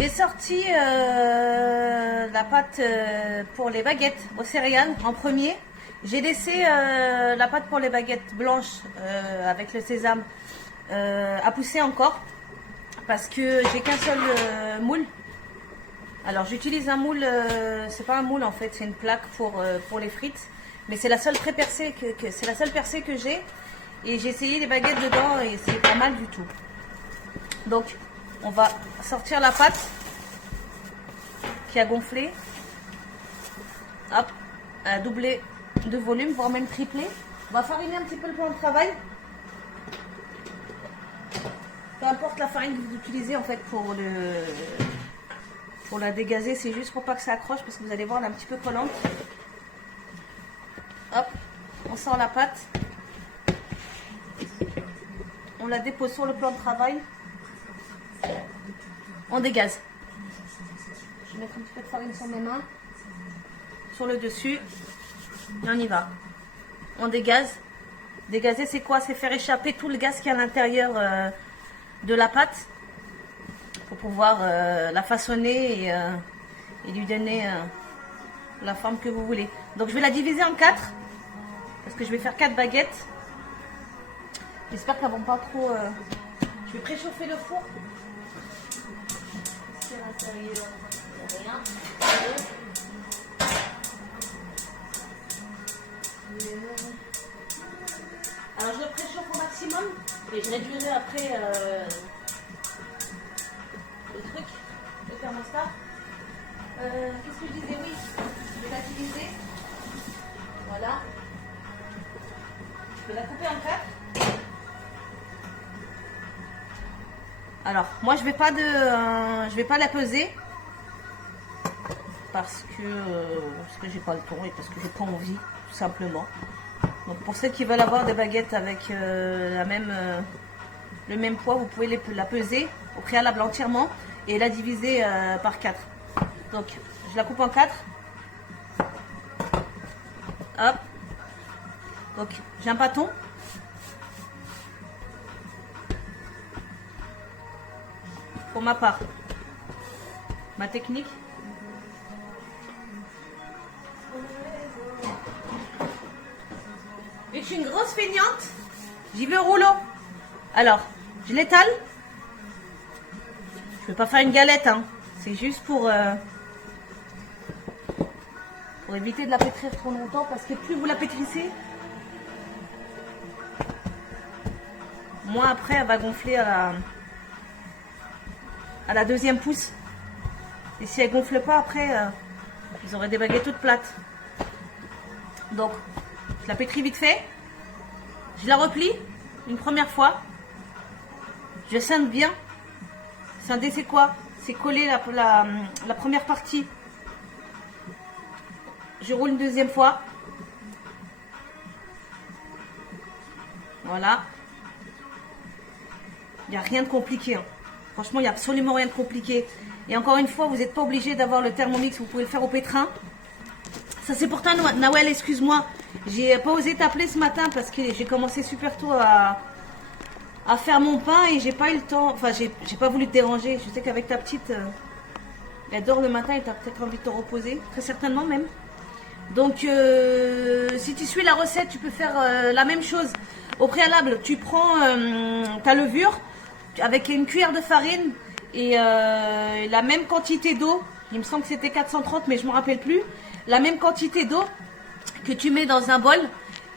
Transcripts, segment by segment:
J'ai sorti la pâte pour les baguettes aux céréales en premier. J'ai laissé la pâte pour les baguettes blanches avec le sésame à pousser encore parce que j'ai qu'un seul moule. Alors j'utilise un moule, c'est pas un moule en fait, c'est une plaque pour les frites, mais c'est la seule pré-percée c'est la seule percée que j'ai, et j'ai essayé les baguettes dedans et c'est pas mal du tout. Donc on va sortir la pâte qui a gonflé, hop, elle a doublé de volume, voire même triplé. On va fariner un petit peu le plan de travail. Peu importe la farine que vous utilisez en fait pour la dégazer, c'est juste pour pas que ça accroche parce que vous allez voir elle est un petit peu collante. Hop, on sort la pâte, on la dépose sur le plan de travail, on dégaze. Je vais mettre un petit peu de farine sur mes mains, sur le dessus, et on y va. On dégaze. Dégazer c'est quoi? C'est faire échapper tout le gaz qui est à l'intérieur de la pâte pour pouvoir la façonner et lui donner la forme que vous voulez. Donc je vais la diviser en 4 parce que je vais faire 4 baguettes. J'espère qu'elles vont pas trop... Je vais préchauffer le four. Ici à l'intérieur, il n'y a rien. Alors je le préchauffe au maximum et je réduirai après le truc, le thermostat. Qu'est-ce que je disais? Oui, je vais la diviser. Voilà. Je peux la couper en 4. Alors, moi je vais pas la peser parce que j'ai pas le temps et parce que j'ai pas envie, tout simplement. Donc pour ceux qui veulent avoir des baguettes avec le même poids, vous pouvez la peser au préalable entièrement et la diviser par 4. Donc je la coupe en 4. Hop. Donc j'ai un bâton. Pour ma part, ma technique. Vu que je suis une grosse feignante, j'y vais au rouleau. Alors, je l'étale. Je ne vais pas faire une galette, hein. C'est juste pour éviter de la pétrir trop longtemps, parce que plus vous la pétrissez, moins après elle va gonfler à la deuxième pousse. Et si elle gonfle pas après, vous aurez des baguettes toutes plates. Donc, je la pétris vite fait. Je la replie une première fois. Je scinde bien. Scinder c'est quoi? C'est coller la première partie. Je roule une deuxième fois. Voilà. Il n'y a rien de compliqué, hein. Franchement, il n'y a absolument rien de compliqué. Et encore une fois, vous n'êtes pas obligé d'avoir le Thermomix. Vous pouvez le faire au pétrin. Ça c'est pourtant, Nawel, excuse-moi. J'ai pas osé t'appeler ce matin parce que j'ai commencé super tôt à faire mon pain et j'ai pas eu le temps. Enfin, j'ai pas voulu te déranger. Je sais qu'avec ta petite, elle dort le matin et tu as peut-être envie de te reposer. Très certainement même. Donc, si tu suis la recette, tu peux faire la même chose. Au préalable, tu prends ta levure avec une cuillère de farine et la même quantité d'eau. Il me semble que c'était 430, mais je ne me rappelle plus. La même quantité d'eau que tu mets dans un bol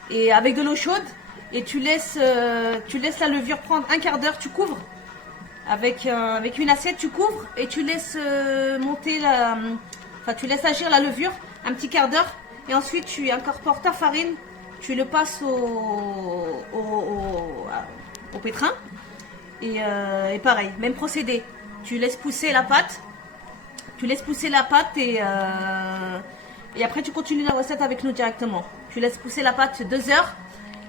et avec de l'eau chaude et tu laisses la levure prendre un quart d'heure. Tu couvres avec une assiette, tu couvres et tu laisses monter tu laisses agir la levure un petit quart d'heure et ensuite tu incorpores ta farine, tu le passes au pétrin et pareil, même procédé. Tu laisses pousser la pâte. Et après tu continues la recette avec nous directement. Tu laisses pousser la pâte 2 heures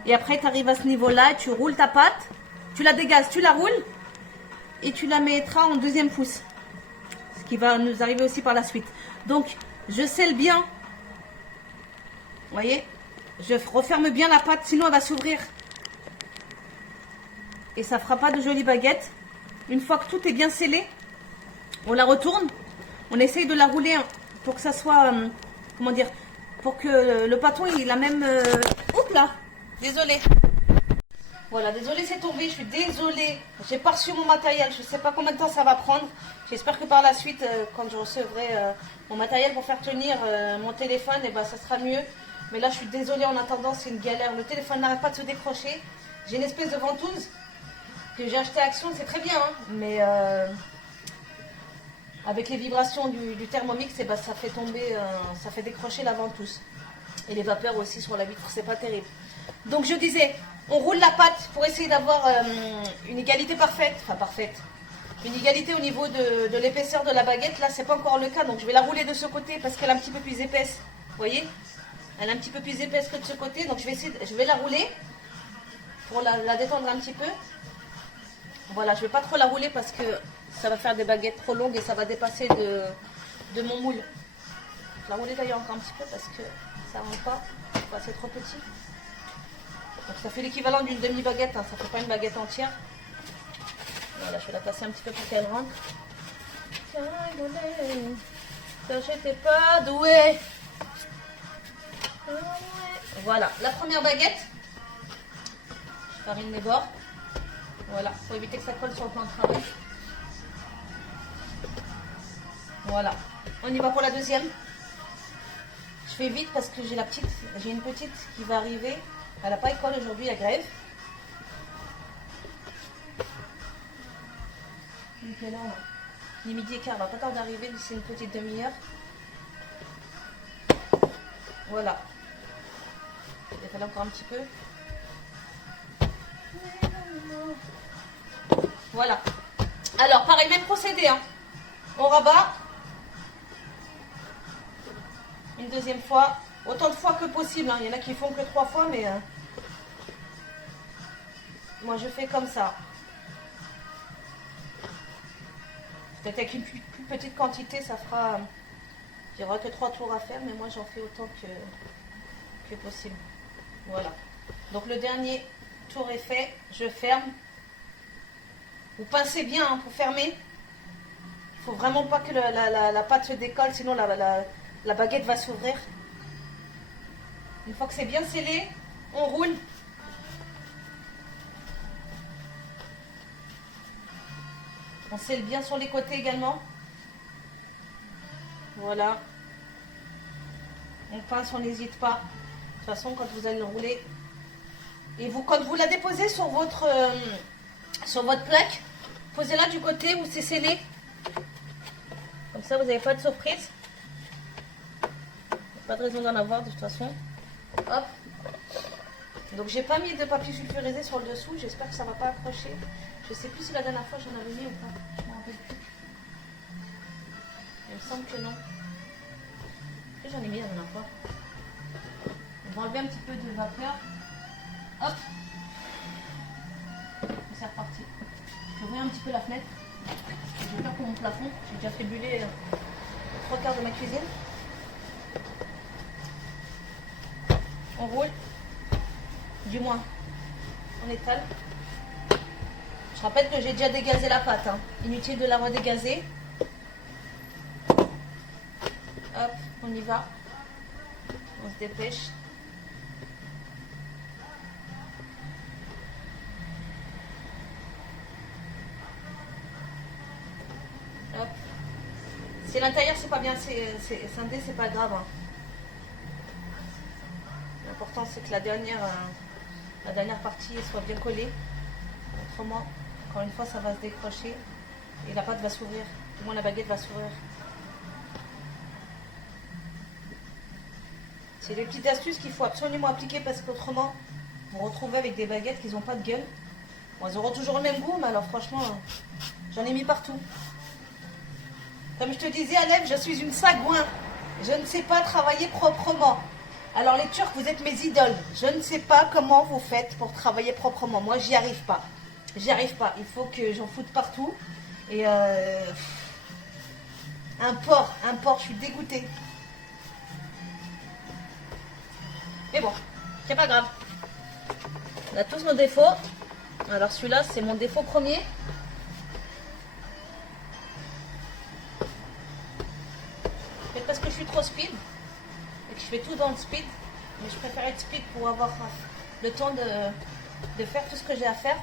et après tu arrives à ce niveau-là, tu roules ta pâte, tu la dégazes, tu la roules et tu la mettras en deuxième pouce. Ce qui va nous arriver aussi par la suite. Donc je scelle bien. Vous voyez, je referme bien la pâte, sinon elle va s'ouvrir et ça fera pas de jolies baguettes. Une fois que tout est bien scellé, On la retourne. On essaye de la rouler pour que ça soit, comment dire, pour que le pâton il a même... oups là, désolé. Voilà, désolé c'est tombé, je suis désolée. J'ai pas reçu mon matériel, je sais pas combien de temps ça va prendre. J'espère que par la suite, quand je recevrai mon matériel pour faire tenir mon téléphone, et ben ça sera mieux. Mais là je suis désolée, en attendant c'est une galère. Le téléphone n'arrête pas de se décrocher. J'ai une espèce de ventouse que j'ai acheté à Action, c'est très bien, hein, mais avec les vibrations du Thermomix, et ben, ça fait tomber, ça fait décrocher la ventouse. Et les vapeurs aussi sur la vitre, c'est pas terrible. Donc je disais, on roule la pâte pour essayer d'avoir une égalité parfaite, enfin parfaite, une égalité au niveau de l'épaisseur de la baguette. Là, c'est pas encore le cas, donc je vais la rouler de ce côté parce qu'elle est un petit peu plus épaisse. Vous voyez, elle est un petit peu plus épaisse que de ce côté, donc je vais la rouler pour la détendre un petit peu. Voilà, je vais pas trop la rouler parce que ça va faire des baguettes trop longues et ça va dépasser de mon moule. Je vais la rouler d'ailleurs encore un petit peu parce que ça ne rentre pas, enfin, c'est trop petit. Donc ça fait l'équivalent d'une demi-baguette, hein, ça fait pas une baguette entière. Voilà, je vais la passer un petit peu pour qu'elle rentre. J'étais pas douée. Voilà, la première baguette. Je farine les bords. Voilà, pour éviter que ça colle sur le plan de travail. Voilà, on y va pour la deuxième. Je fais vite parce que j'ai une petite qui va arriver. Elle n'a pas école aujourd'hui, la grève. Donc là, il est midi et quart, elle va pas tarder d'arriver d'ici une petite demi-heure. Voilà. Il fallait encore un petit peu. Voilà. Alors, pareil, même procédé. Hein. On rabat. Une deuxième fois. Autant de fois que possible. Hein. Il y en a qui font que 3 fois, mais... moi, je fais comme ça. Peut-être avec une plus petite quantité, ça fera... il n'y aura que 3 tours à faire, mais moi, j'en fais autant que possible. Voilà. Donc, le dernier tour est fait. Je ferme. Vous pincez bien hein, pour fermer. Il ne faut vraiment pas que la pâte se décolle, sinon la baguette va s'ouvrir. Une fois que c'est bien scellé, on roule. On scelle bien sur les côtés également. Voilà. On pince, on n'hésite pas. De toute façon, quand vous allez le rouler, et quand vous la déposez sur votre plaque, posez-la du côté où c'est scellé. Comme ça, vous n'avez pas de surprise. Pas de raison d'en avoir de toute façon. Hop. Donc, j'ai pas mis de papier sulfurisé sur le dessous. J'espère que ça ne va pas accrocher. Je sais plus si la dernière fois j'en avais mis ou pas. Je m'en rappelle plus. Il me semble que non. J'en ai mis la dernière fois. On va enlever un petit peu de vapeur. Hop. Et c'est reparti. Je vais ouvrir un petit peu la fenêtre. J'ai peur pour mon plafond. J'ai déjà fait brûler 3/4 de ma cuisine. On roule. Du moins, on étale. Je rappelle que j'ai déjà dégazé la pâte. Hein. Inutile de la redégazer. Hop, on y va. On se dépêche. Hop. Si l'intérieur c'est pas bien scindé, c'est pas grave. Hein. L'important c'est que la dernière partie soit bien collée. Autrement, encore une fois, ça va se décrocher et la pâte va s'ouvrir. Du moins, la baguette va s'ouvrir. C'est des petites astuces qu'il faut absolument appliquer parce qu'autrement, vous vous retrouvez avec des baguettes qui n'ont pas de gueule. Bon, elles auront toujours le même goût, mais alors franchement, j'en ai mis partout. Comme je te disais, Alep, je suis une sagouin. Je ne sais pas travailler proprement. Alors les Turcs, vous êtes mes idoles. Je ne sais pas comment vous faites pour travailler proprement. Moi, j'y arrive pas. J'y arrive pas. Il faut que j'en foute partout. Et un porc, je suis dégoûtée. Mais bon, c'est pas grave. On a tous nos défauts. Alors celui-là, c'est mon défaut premier. je suis trop speed et que je fais tout dans le speed. Mais je préfère être speed pour avoir le temps de faire tout ce que j'ai à faire.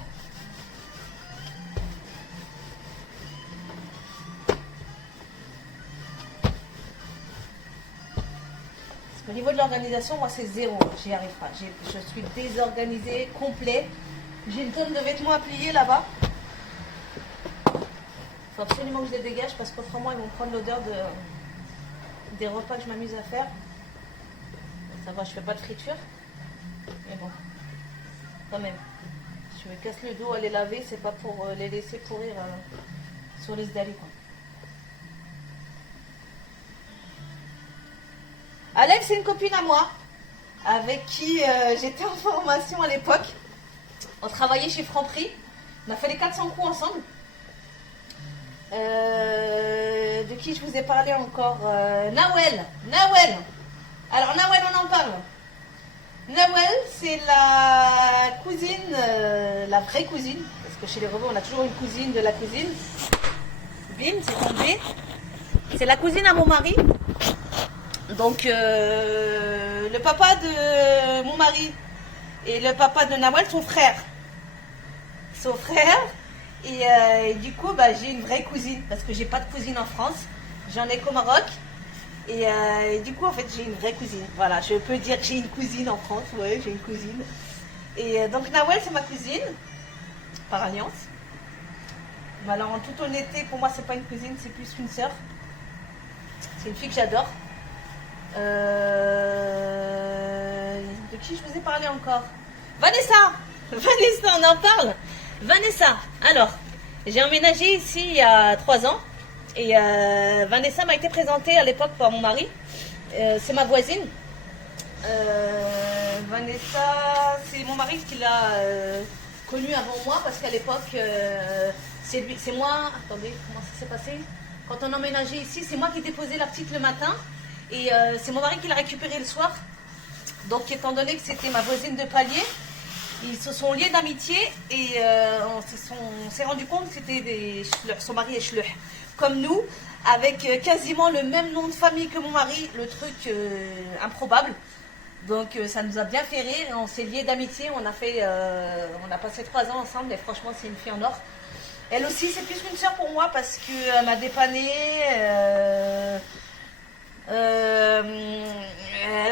Au niveau de l'organisation, moi c'est zéro, j'y arrive pas. Je suis désorganisée, complet. J'ai une tonne de vêtements à plier là-bas. Il faut absolument que je les dégage parce qu'autrement ils vont prendre l'odeur des repas que je m'amuse à faire. Ça va, je fais pas de friture. Mais bon, quand même. Si je me casse le dos à les laver, c'est pas pour les laisser pourrir sur les dalles, quoi. Alex, c'est une copine à moi, avec qui j'étais en formation à l'époque. On travaillait chez Franprix. On a fait les 400 coups ensemble. De qui je vous ai parlé encore Nawel. Alors Nawel, on en parle. Nawel, c'est la cousine, la vraie cousine. Parce que chez les Rebeux, on a toujours une cousine de la cousine. Bim, c'est tombé. C'est la cousine à mon mari. Donc, le papa de mon mari et le papa de Nawel sont frères. Et du coup, bah, j'ai une vraie cousine. Parce que j'ai pas de cousine en France. J'en ai qu'au Maroc. Et du coup, en fait, j'ai une vraie cousine. Voilà, je peux dire que j'ai une cousine en France. Ouais, j'ai une cousine. Et donc, Nawel, c'est ma cousine. Par alliance. Mais alors, en toute honnêteté, pour moi, c'est pas une cousine, c'est plus une sœur. C'est une fille que j'adore. De qui je vous ai parlé encore? Vanessa, on en parle. Vanessa, alors, j'ai emménagé ici il y a 3 ans. Et Vanessa m'a été présentée à l'époque par mon mari. C'est ma voisine. Vanessa, c'est mon mari qui l'a connue avant moi parce qu'à l'époque, c'est moi. Attendez, comment ça s'est passé? Quand on emménageait ici, c'est moi qui déposais la petite le matin. Et c'est mon mari qui l'a récupérée le soir. Donc, étant donné que c'était ma voisine de palier, ils se sont liés d'amitié et on s'est rendu compte que c'était des Schleur. Son mari est Schleur. Comme nous, avec quasiment le même nom de famille que mon mari, le truc improbable. Donc, ça nous a bien fait rire et on s'est liés d'amitié. On a passé 3 ans ensemble et franchement, c'est une fille en or. Elle aussi, c'est plus qu'une sœur pour moi parce qu'elle m'a dépannée. Elle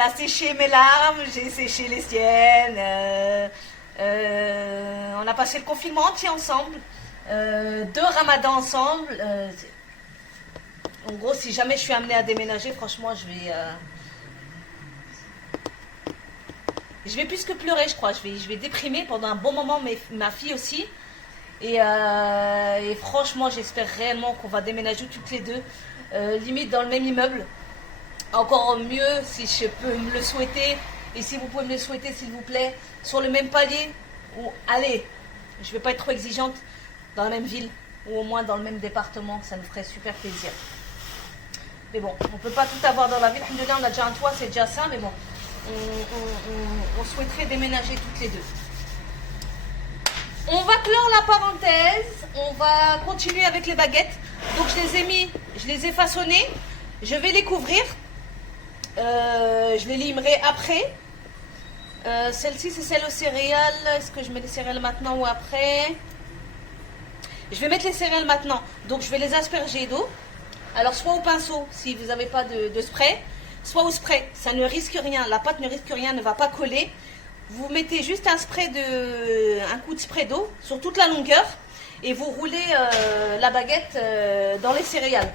a séché mes larmes, j'ai séché les siennes. On a passé le confinement entier ensemble, 2 ramadans ensemble. En gros, si jamais je suis amenée à déménager, franchement, je vais plus que pleurer, je crois. Je vais déprimer pendant un bon moment, ma fille aussi. Et franchement, j'espère réellement qu'on va déménager toutes les deux, limite dans le même immeuble. Encore mieux si je peux me le souhaiter. Et si vous pouvez me le souhaiter, s'il vous plaît, sur le même palier. Ou allez, je ne vais pas être trop exigeante, dans la même ville. Ou au moins dans le même département. Ça nous ferait super plaisir. Mais bon, on ne peut pas tout avoir dans la ville. Alhamdoulilah, on a déjà un toit, c'est déjà ça. Mais bon, on souhaiterait déménager toutes les deux. On va clore la parenthèse. On va continuer avec les baguettes. Donc je les ai façonnées. Je vais les couvrir. Je les limerai après. Celle-ci, c'est celle aux céréales. Est-ce que je mets les céréales maintenant ou après? Je vais mettre les céréales maintenant. Donc, je vais les asperger d'eau. Alors, soit au pinceau, si vous n'avez pas de spray, soit au spray. Ça ne risque rien. La pâte ne risque rien, ne va pas coller. Vous mettez juste un coup de spray d'eau sur toute la longueur et vous roulez la baguette dans les céréales.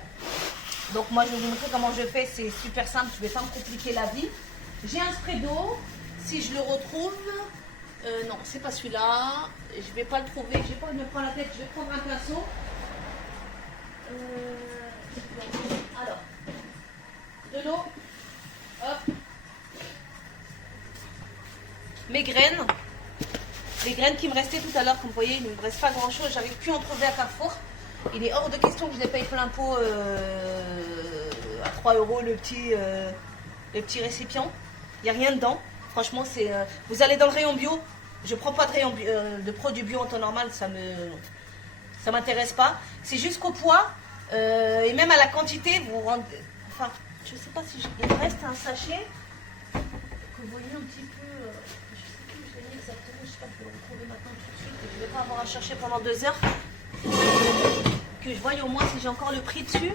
Donc moi je vais vous montrer comment je fais, c'est super simple, je ne vais pas me compliquer la vie. J'ai un spray d'eau, si je le retrouve, non c'est pas celui-là, je ne vais pas le trouver, je n'ai pas envie de me prendre la tête, je vais prendre un pinceau. Alors, de l'eau, hop, mes graines, les graines qui me restaient tout à l'heure, comme vous voyez, il ne me reste pas grand chose, j'arrive plus à en trouver à Carrefour. Il est hors de question que je les paye plein pot à 3 € le petit récipient. Il n'y a rien dedans. Franchement, vous allez dans le rayon bio. Je ne prends pas de produits bio en temps normal. Ça m'intéresse pas. C'est juste qu'au poids et même à la quantité, je sais pas si il me reste un sachet. Que vous voyez un petit peu. Je sais plus où je l'ai mis exactement. Je sais pas, je vais le retrouver maintenant tout de suite. Je ne vais pas avoir à chercher pendant 2 heures. Que je voie au moins si j'ai encore le prix dessus.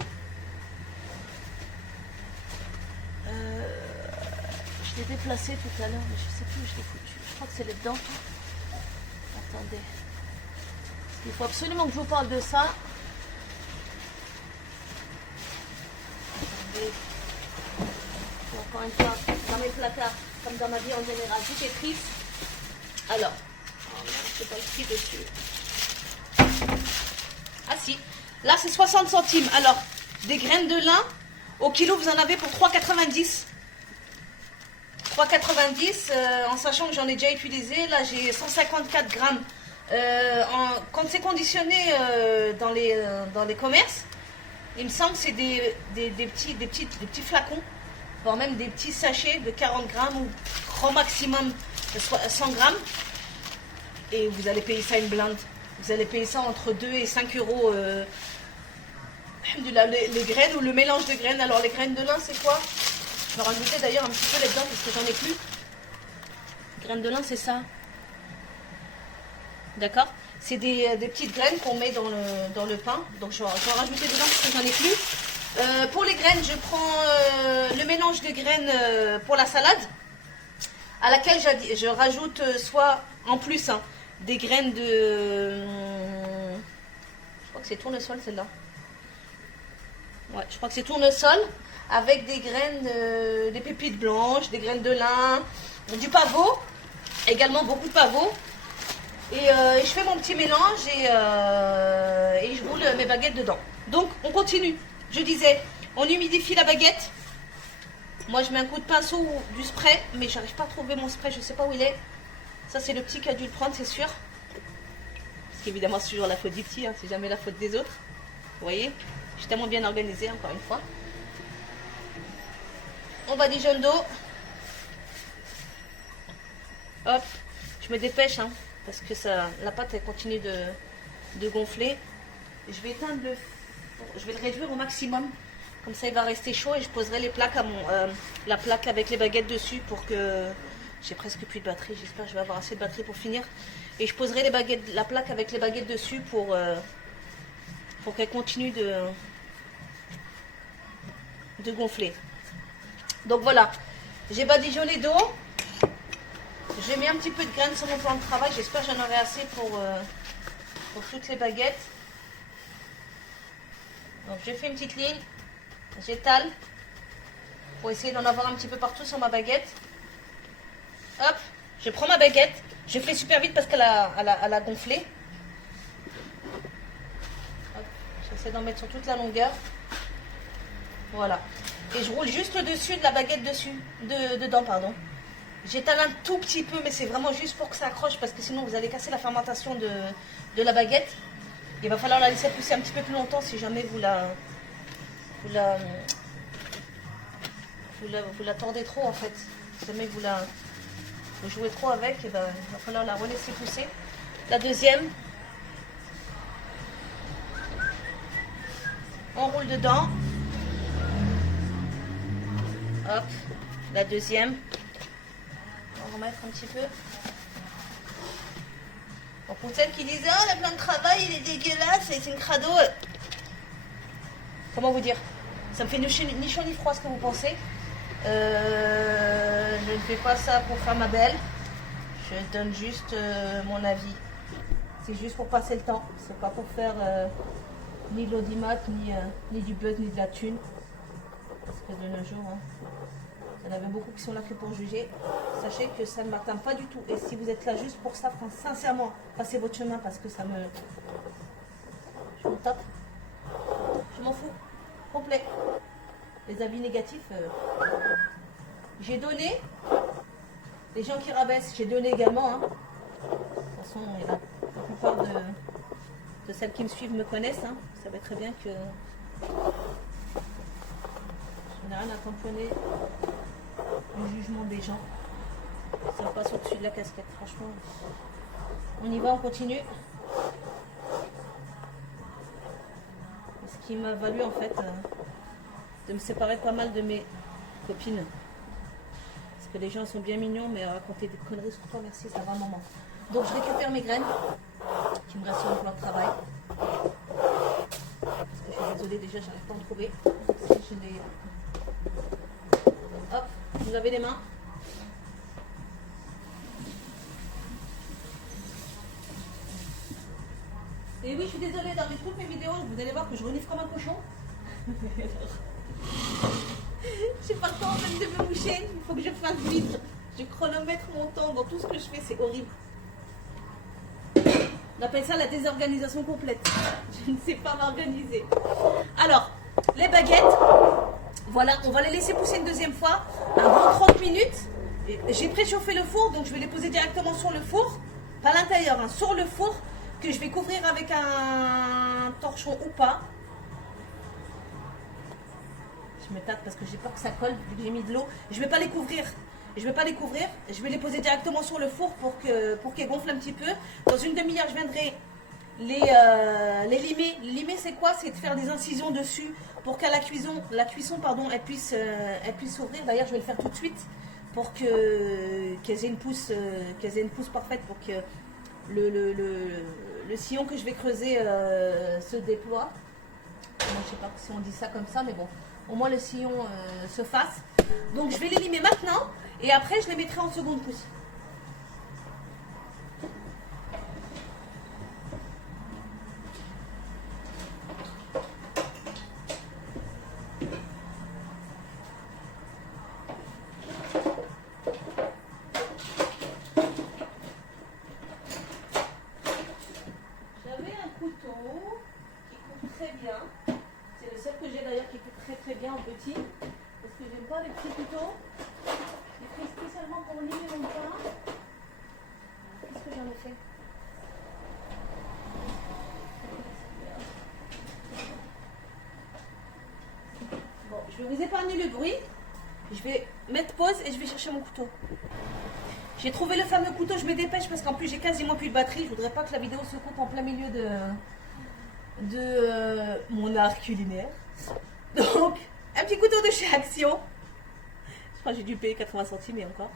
Je l'ai déplacé tout à l'heure, mais je sais plus où je l'ai foutu. Je crois que c'est là-dedans. Attendez. Il faut absolument que je vous parle de ça. Attendez. Encore une fois, dans mes placards, comme dans ma vie en général, tout est triste. Alors, c'est pas écrit dessus. Ah si, là c'est 60 centimes. Alors, des graines de lin, au kilo vous en avez pour 3,90. 3,90 en sachant que j'en ai déjà utilisé. Là j'ai 154 grammes. Quand c'est conditionné dans les commerces, il me semble que c'est des petits flacons, voire même des petits sachets de 40 grammes ou grand maximum 100 grammes. Et vous allez payer ça une blinde. Vous allez payer ça entre 2 et 5 euros. Les graines ou le mélange de graines. Alors les graines de lin c'est quoi? Je vais rajouter d'ailleurs un petit peu là-dedans parce que j'en ai plus. Les graines de lin c'est ça. D'accord? C'est des petites graines qu'on met dans le pain. Donc je vais en rajouter dedans parce que j'en ai plus. Pour les graines, je prends le mélange de graines pour la salade. À laquelle je rajoute soit en plus des graines de... Je crois que c'est tournesol celle-là. Ouais, je crois que c'est tournesol. Avec des graines, des pépites blanches, des graines de lin, du pavot, également beaucoup de pavot. Et je fais mon petit mélange et je roule mes baguettes dedans. Donc on continue. Je disais, on humidifie la baguette. Moi je mets un coup de pinceau ou du spray, mais j'arrive pas à trouver mon spray, je sais pas où il est. Ça c'est le petit qui a dû le prendre, c'est sûr. Parce qu'évidemment c'est toujours la faute du petit, c'est jamais la faute des autres. Vous voyez, je suis tellement bien organisée encore une fois. On va jaune d'eau. Hop, je me dépêche parce que la pâte elle continue de gonfler. Je vais éteindre je vais le réduire au maximum. Comme ça il va rester chaud et je poserai les plaques la plaque avec les baguettes dessus pour que j'ai presque plus de batterie. J'espère que je vais avoir assez de batterie pour finir. Et je poserai la plaque avec les baguettes dessus pour qu'elle continue de gonfler. Donc voilà, j'ai badigeonné d'eau. J'ai mis un petit peu de graines sur mon plan de travail. J'espère que j'en aurai assez pour toutes les baguettes. Donc je fais une petite ligne. J'étale pour essayer d'en avoir un petit peu partout sur ma baguette. Hop, je prends ma baguette. Je fais super vite parce qu'elle a gonflé. J'essaie d'en mettre sur toute la longueur. Voilà. Et je roule juste au-dessus de la baguette dedans, pardon. J'étale un tout petit peu, mais c'est vraiment juste pour que ça accroche, parce que sinon vous allez casser la fermentation de la baguette. Il va falloir la laisser pousser un petit peu plus longtemps si jamais vous la tordez trop en fait. Si jamais vous jouez trop avec, il va falloir la relaisser pousser. La deuxième, on roule dedans. Hop, la deuxième. On va remettre un petit peu. Bon, pour celles qui disent oh, le plan de travail il est dégueulasse, c'est une crado. Comment vous dire? Ça me fait ni chaud ni froid ce que vous pensez. Je ne fais pas ça pour faire ma belle. Je donne juste mon avis. C'est juste pour passer le temps. C'est pas pour faire ni de l'audimat, ni du buzz, ni de la thune. Parce que de nos jours, il y en avait beaucoup qui sont là que pour juger. Sachez que ça ne m'atteint pas du tout. Et si vous êtes là juste pour ça, sincèrement, passez votre chemin parce que ça me... Je m'en tape. Je m'en fous. Complet. Les avis négatifs, j'ai donné. Les gens qui rabaissent, j'ai donné également. De toute façon, la plupart de celles qui me suivent me connaissent. Vous savez très bien que je n'ai rien à tamponner du jugement des gens. Ça passe au-dessus de la casquette, franchement. On y va, on continue. Ce qui m'a valu en fait de me séparer pas mal de mes copines. Parce que les gens sont bien mignons, mais à raconter des conneries sur toi, merci, ça va un moment. Donc je récupère mes graines qui me restent sur le plan de travail. Parce que je suis désolée, déjà, j'arrive pas à en trouver. Je les... Hop, vous avez les mains. Et oui, je suis désolée, dans toutes mes vidéos, vous allez voir que je renifle comme un cochon. J'ai pas le temps même de me moucher, il faut que je fasse vite. Je chronomètre mon temps dans tout ce que je fais, c'est horrible. On appelle ça la désorganisation complète. Je ne sais pas m'organiser. Alors, les baguettes, voilà, on va les laisser pousser une deuxième fois, un bon 30 minutes. J'ai préchauffé le four, donc je vais les poser directement sur le four, pas à l'intérieur, hein, sur le four, que je vais couvrir avec un torchon ou pas. Je me tâte parce que j'ai peur que ça colle, vu que j'ai mis de l'eau. Je ne vais pas les couvrir. Je vais les poser directement sur le four pour qu'elles gonflent un petit peu. Dans une demi-heure, je viendrai les limer. Limer, c'est quoi? C'est de faire des incisions dessus pour qu'à la cuisson, elle puisse s'ouvrir. D'ailleurs, je vais le faire tout de suite pour qu'elles aient une pousse parfaite, pour que le sillon que je vais creuser se déploie. Moi, je sais pas si on dit ça comme ça, mais bon, au moins le sillon se fasse. Donc je vais les limer maintenant et après je les mettrai en seconde pousse. J'avais un couteau qui coupe très bien. C'est le seul que j'ai d'ailleurs qui coupe très bien en petit. Parce que j'aime pas les petits couteaux. J'ai pris spécialement pour limer mon pain. Qu'est-ce que j'en ai fait? Bon, je vais vous épargner le bruit. Je vais mettre pause et je vais chercher mon couteau. J'ai trouvé le fameux couteau, je me dépêche parce qu'en plus j'ai quasiment plus de batterie. Je voudrais pas que la vidéo se coupe en plein milieu de mon art culinaire. Donc, un petit couteau de chez Action. Je crois que j'ai dû payer 80 centimes et encore.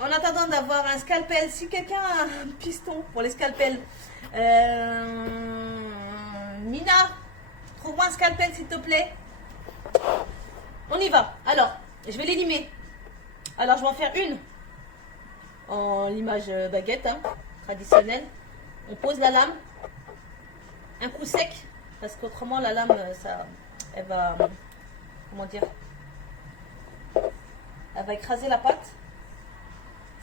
En attendant d'avoir un scalpel, si quelqu'un a un piston pour les scalpels, Mina, trouve-moi un scalpel s'il te plaît. On y va. Alors, je vais les limer. Alors, je vais en faire une en limage baguette, hein, traditionnelle. On pose la lame, un coup sec, parce qu'autrement la lame, elle va, comment dire, elle va écraser la pâte.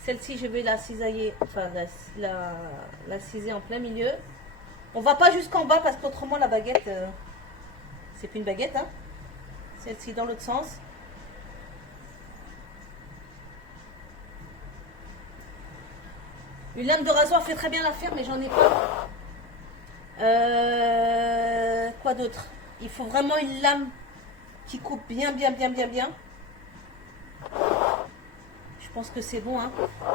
Celle-ci, je vais la cisailler, enfin la ciser en plein milieu. On va pas jusqu'en bas parce qu'autrement la baguette, c'est plus une baguette, hein. Celle-ci dans l'autre sens. Une lame de rasoir fait très bien l'affaire, mais j'en ai pas. Quoi d'autre? Il faut vraiment une lame qui coupe bien. Je pense que c'est bon, hein.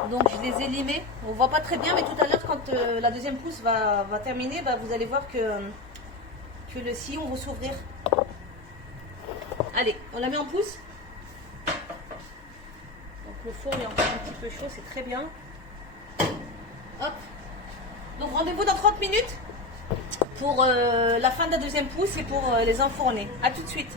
Donc je les ai limés. On voit pas très bien, mais tout à l'heure, quand la deuxième pousse va terminer, vous allez voir que le sillon va s'ouvrir. Allez, on la met en pousse. Donc le four est encore un petit peu chaud, c'est très bien. Hop. Donc rendez-vous dans 30 minutes pour la fin de la deuxième pousse et pour les enfourner. A tout de suite.